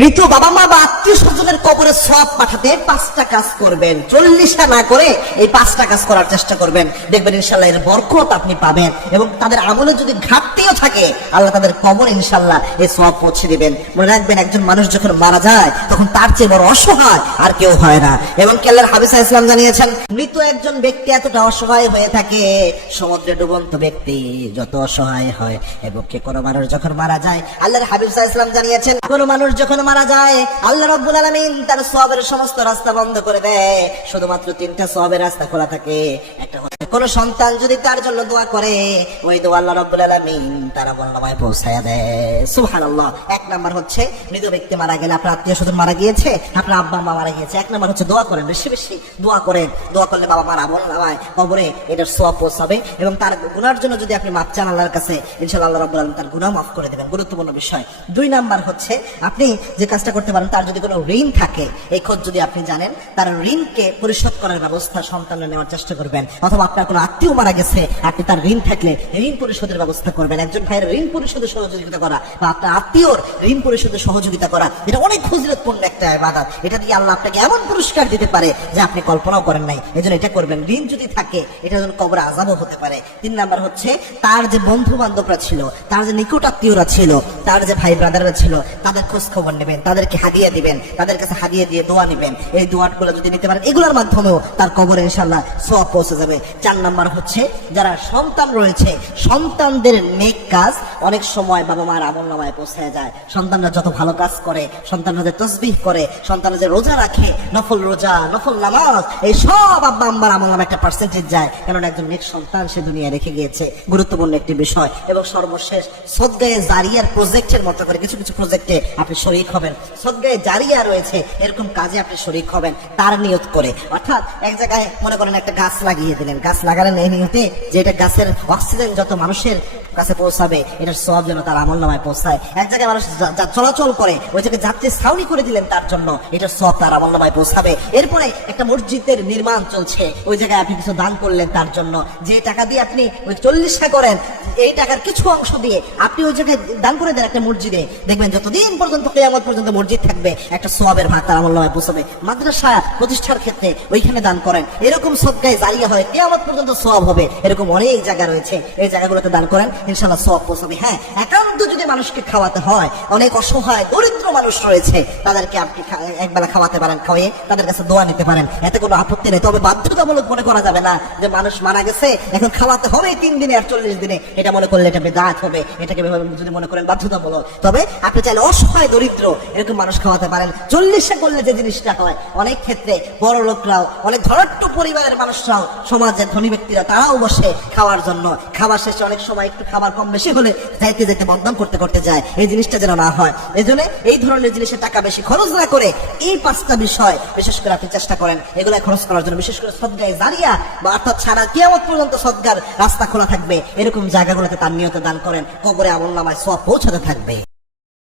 মৃত বাবা মা বা আত্মীয় স্বজনের কবরে সওয়াব পাঠাতে 5টা কাজ করবেন, 40টা না করে এই 5টা কাজ করার চেষ্টা করবেন। দেখবেন ইনশাআল্লাহ এর বরকত আপনি পাবেন, এবং তাদের আমলে যদি ঘাটতিও থাকে আল্লাহ তাদের কবরে ইনশাআল্লাহ এই সওয়াব পৌঁছে দিবেন। মনে রাখবেন, একজন মানুষ যখন মারা যায় তখন তার চেয়ে বড় অসহায় আর কেউ হয় না। এবং আল্লাহর হাবিব সাল্লাল্লাহু আলাইহি ওয়াসাল্লাম জানিয়েছেন, মৃত একজন ব্যক্তি এতটা অসহায় হয়ে থাকে, সমুদ্রে ডুবন্ত ব্যক্তি যত অসহায় হয়। এবং কোন মানুষ যখন মারা যায়, আল্লাহর হাবিব সাল্লাল্লাহু আলাইহি ওয়াসাল্লাম জানিয়েছেন, কোন মানুষ যখন মারা যায় আল্লাহ রাব্বুল আলামিন তার সওয়াবের সমস্ত রাস্তা বন্ধ করে দেয়, শুধুমাত্র 3টা সওয়াবের রাস্তা খোলা থাকে। একটা হচ্ছে কোন সন্তান যদি তার জন্য দোয়া করে, ওই দোয়া আল্লাহ রাব্বুল আলামিন তার আমলনামায় পৌঁছায়া দেয়। সুবহানাল্লাহ। 1 নাম্বার হচ্ছে, মৃত ব্যক্তি মারা গেলে, আপনার আত্মীয় স্বজন মারা গিয়েছে, আপনার আব্বা মা মারা গিয়েছে, 1 নাম্বার হচ্ছে দোয়া করেন, বেশি বেশি দোয়া করেন। দোয়া করলে বাবা মার আমলনামায় কবরে এটার সওয়াব পৌঁছাবে, এবং তার গুনার জন্য যদি আপনি মাপ চান আল্লাহর কাছে, ইনশাআল্লাহ আল্লাহ রাব্বুল আলামিন তার গুনাহ মাফ করে দেবেন। গুরুত্বপূর্ণ বিষয়। 2 নাম্বার হচ্ছে, আপনি যে কাজটা করতে পারেন, তার যদি কোনো ঋণ থাকে, এই খোঁজ যদি আপনি জানেন, তার ঋণকে পরিশোধ করার ব্যবস্থা সন্তানরা নেওয়ার চেষ্টা করবেন। অথবা আপনার কোনো আত্মীয় মারা গেছে, আপনি তার ঋণ থাকলে ঋণ পরিশোধের ব্যবস্থা করবেন। একজন ভাইয়ের ঋণ পরিশোধে সহযোগিতা করা বা আপনার আত্মীয়র ঋণ পরিশোধে সহযোগিতা করা, এটা অনেক ফজিলতপূর্ণ একটা ইবাদত। এটা দিয়ে আল্লাহ আপনাকে এমন পুরস্কার দিতে পারে যে আপনি কল্পনাও করেন নাই। এজন্য এটা করবেন। ঋণ যদি থাকে, এটা যেন কবরে আযাবও হতে পারে। 3 নাম্বার হচ্ছে, তার যে বন্ধু বান্ধবরা ছিল, তার যে নিকট আত্মীয়রা ছিল, তার যে ভাই ব্রাদাররা ছিল, তাদের খোঁজ খবর নেবেন, তাদেরকে হাদিয়া দিবেন, তাদের কাছে হাদিয়া দিয়ে দোয়া নেবেন। এই দোয়াগুলো যদি নিতে পারেন, এগুলোর মাধ্যমেও তার কবরে ইনশাআল্লাহ সওয়াব পৌঁছে যাবে। 4 নাম্বার হচ্ছে, যারা সন্তান রয়েছে, সন্তানদের নেক কাজ অনেক সময় বাবা মার আমলনামায় পৌঁছে যায়। সন্তানরা যত ভালো কাজ করে, সন্তানরা যে তাসবিহ করে, সন্তানরা যে রোজা রাখে, নফল রোজা, নফল নামাজ, এই সব আব্বা আম্মার আমলনামায় একটা পার্সেন্টেজ যায়, কারণ একজন নেক সন্তান সে দুনিয়ায় রেখে গিয়েছে। গুরুত্বপূর্ণ একটি বিষয়। এবং সর্বশেষ, সদকায়ে জারিয়ার প্রজেক্টের মতো করে কিছু কিছু প্রজেক্টে আপনি শরীক হবেন। সদকায়ে জারিয়া রয়েছে, এরকম কাজে আপনি শরীক হবেন তার নিয়ত করে। অর্থাৎ এক জায়গায় মনে করেন একটা গাছ লাগিয়ে দিলেন, গাছ লাগালেন এই নিয়তে যে এটা গাছের অক্সিজেন যত মানুষের কাছে পৌঁছাবে, এটার সওয়াব যেন তার আমলনামায় পৌঁছায়। এক জায়গায় মানুষ চলাচল করে, ওই জায়গায় যাত্রী ছাউনি করে দিলেন তার জন্য, এটার সওয়াব তার আমলনামায় পৌঁছাবে। এরপরে একটা মসজিদের নির্মাণ চলছে, ওই জায়গায় আপনি কিছু দান করলেন তার জন্য, যে টাকা দিয়ে আপনি ওই 40টা করেন, এই টাকার কিছু অংশ দিয়ে আপনি ওই জায়গায় দান করে দেন একটা মসজিদে, দেখবেন যতদিন পর্যন্ত কিয়ামত পর্যন্ত মসজিদ থাকবে, একটা সওয়াবের ভাগ তার আমলনামায় পৌঁছাবে। মাদ্রাসা প্রতিষ্ঠার ক্ষেত্রে ওইখানে দান করেন, এরকম সদকায়ে জারিয়া হয়, কিয়ামত পর্যন্ত সওয়াব হবে। এরকম অনেক জায়গা রয়েছে, এই জায়গাগুলোতে দান করেন, ইনশাআল্লাহ সওয়াব পৌঁছাবে। হ্যাঁ, একান্ত যদি মানুষকে খাওয়াতে হয়, অনেক অসহায় দরিদ্র মানুষ রয়েছে, তাদেরকে আপনি একবেলা খাওয়াতে পারেন, খাওয়িয়ে তাদের কাছে দোয়া নিতে পারেন, এতে কোনো আপত্তি নেই। তবে বাধ্যতামূলক মনে করা যাবে না যে মানুষ মারা গেছে এখন খাওয়াতে হবে 3 দিনে আর 40 দিনে, এটা মনে করলে এটা বেদাত হবে। এটাকে যদি মনে করেন বাধ্যতামূলক, তবে আপনি চাইলে অসহায় দরিদ্র এরকম মানুষ খাওয়াতে পারেন। 40 করলে যে জিনিসটা হয়, অনেক ক্ষেত্রে বড় লোকরাও, অনেক ধনাঢ্য পরিবারের মানুষরাও, সমাজের ধনী ব্যক্তিরা, তারাও বসে খাওয়ার জন্য, খাওয়ার শেষে অনেক সময় একটু খাবার কম বেশি হলে যাইতে যাইতে বদনাম করতে করতে যায়। এই জিনিসটা যেন না হয়, এই জন্য এই ধরনের জিনিসে টাকা বেশি খরচ না করে এই 5টা বিষয় বিশেষ করে আপনি চেষ্টা করেন এগুলো খরচ করার জন্য। বিশেষ করে সদকায়ে জারিয়া বা অর্থাৎ সারা কিয়ামত পর্যন্ত সদকার রাস্তা খোলা থাকবে, এরকম জায়গাগুলোতে তার নিয়তে দান করেন, কবরে আমলনামায় সওয়াব পৌঁছাতে থাকবে।